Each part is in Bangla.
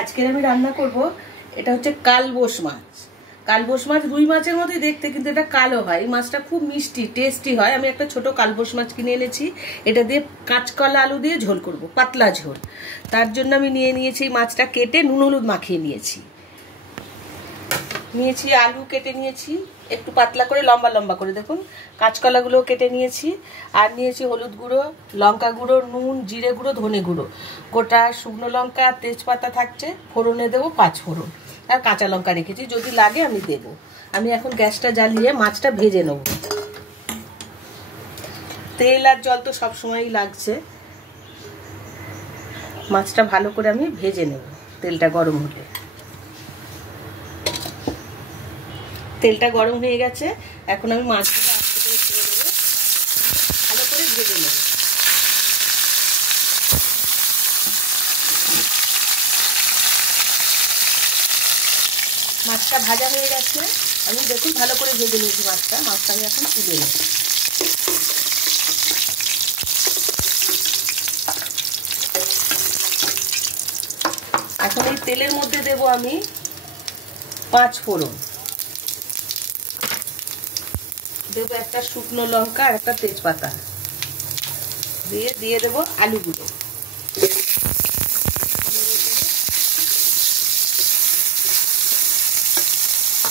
আজকে আমি রান্না করব, এটা হচ্ছে কালবোশ মাছ। কালবোশ মাছ রুই মাছের মতোই দেখতে, কিন্তু এটা কালো হয়। এই মাছটা খুব মিষ্টি টেস্টি হয়। আমি একটা ছোট কালবোশ মাছ কিনে এনেছি। এটা দিয়ে কাঁচকলা আলু দিয়ে ঝোল করব, পাতলা ঝোল। তার জন্য আমি নিয়ে নিয়েছি মাছটা কেটে নুন হলুদ মাখিয়ে নিয়েছি। আলু কেটে নিয়েছি একটু পাতলা করে, লম্বা লম্বা করে, দেখুন। কাঁচকলাগুলো কেটে নিয়েছি। আর নিয়েছি হলুদ গুঁড়ো, লঙ্কা গুঁড়ো, নুন, জিরে গুঁড়ো, ধনে গুঁড়ো, গোটা শুকনো লঙ্কা, তেজপাতা থাকছে, ফোড়নে দেবো 5 ফোড়ন, আর কাঁচা লঙ্কা রেখেছি, যদি লাগে আমি দেব। আমি এখন গ্যাসটা জ্বালিয়ে মাছটা ভেজে নেব। তেল আর জল তো সবসময়ই লাগছে। মাছটা ভালো করে আমি ভেজে নেব তেলটা গরম হলে। তেলটা গরম হয়ে গেছে, এখন আমি মাছগুলো আস্তে করে ছেড়ে দেবো, ভালো করে ভেজে নেব। মাছটা ভাজা হয়ে গেছে, আমি দেখুন ভালো করে ভেজে নিয়েছি মাছটা আমি এখন তুলে নেব। এখন এই তেলের মধ্যে দেব আমি 5 ফোড়ন, দেবো একটা শুকনো লঙ্কা আর একটা তেজপাতা, দিয়ে দেবো আলুগুলো,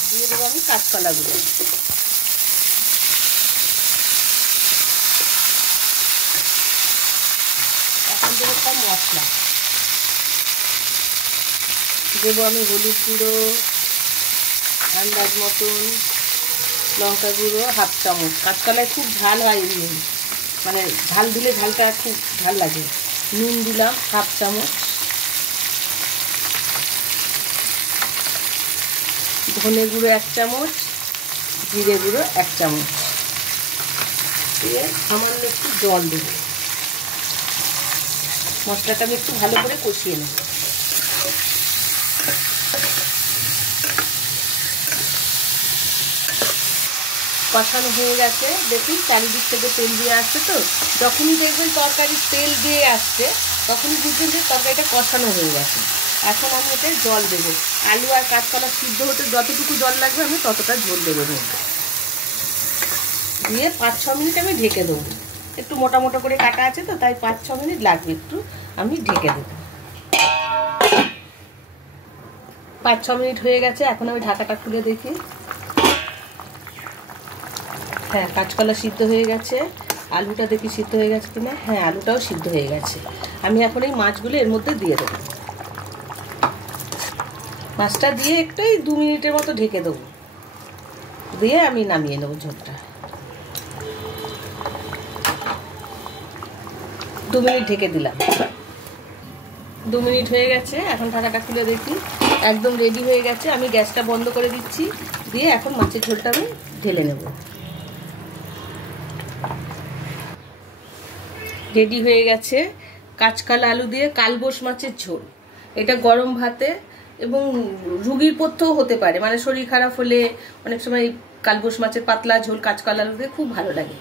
দিয়ে দেবো আমি কাঁচকলাগুলো, এখন দেবো সব মশলা। দেবো আমি হলুদ গুঁড়ো আন্দাজ মতন, লঙ্কা গুঁড়ো 1/2 চামচ। কাঁচকলায় খুব ঝাল হয়, মানে ঝাল দিলে ঝালটা খুব ঝাল লাগে। নুন দিলাম 1/2 চামচ, ধনে গুঁড়ো 1 চামচ, জিরে গুঁড়ো 1 চামচ, দিয়ে সামান্য একটু জল দেবো। মশলাটা আমি একটু ভালো করে কষিয়ে নেব। কষানো হয়ে গেছে, দেখুন চারিদিক থেকে তেল দিয়ে আসছে। তো যখনই দেখবেন তরকারি তেল দিয়ে আসছে, তখনই বুঝবেন যে তরকারিটা কষানো হয়ে গেছে। এখন আমি এতে জল দেবো। আলু আর কাঁচকলা সিদ্ধ হতে যতটুকু জল লাগবে আমি ততটা ঝোল দেবো মধ্যে দিয়ে 5-6 মিনিট আমি ঢেকে দেবো। একটু মোটা মোটা করে কাটা আছে তো, তাই 5-6 মিনিট লাগবে, একটু আমি ঢেকে দেবো। 5-6 মিনিট হয়ে গেছে, এখন আমি ঢাকাটা খুলে দেখি। হ্যাঁ, কাঁচকলা সিদ্ধ হয়ে গেছে। আলুটা দেখি সিদ্ধ হয়ে গেছে কিনা। হ্যাঁ, আলুটাও সিদ্ধ হয়ে গেছে। আমি এখন এই মাছগুলো এর মধ্যে দিয়ে দেবো। মাছটা দিয়ে একটু 2 মিনিটের মতো ঢেকে দেবো, দিয়ে আমি নামিয়ে নেবো ঝোলটা। 2 মিনিট ঢেকে দিলাম। 2 মিনিট হয়ে গেছে, এখন ঢাকাটা খুলে দেখি। একদম রেডি হয়ে গেছে। আমি গ্যাসটা বন্ধ করে দিচ্ছি, দিয়ে এখন মাছের ঝোলটা আমি ঢেলে নেব। রেডি হয়ে গেছে কাঁচকলা আলু দিয়ে কালবোশ মাছের ঝোল। এটা গরম ভাতে এবং রুগীর পথ্যও হতে পারে, মানে শরীর খারাপ হলে অনেক সময় কালবোশ মাছের পাতলা ঝোল কাঁচকলা আলু দিয়ে খুব ভালো লাগে।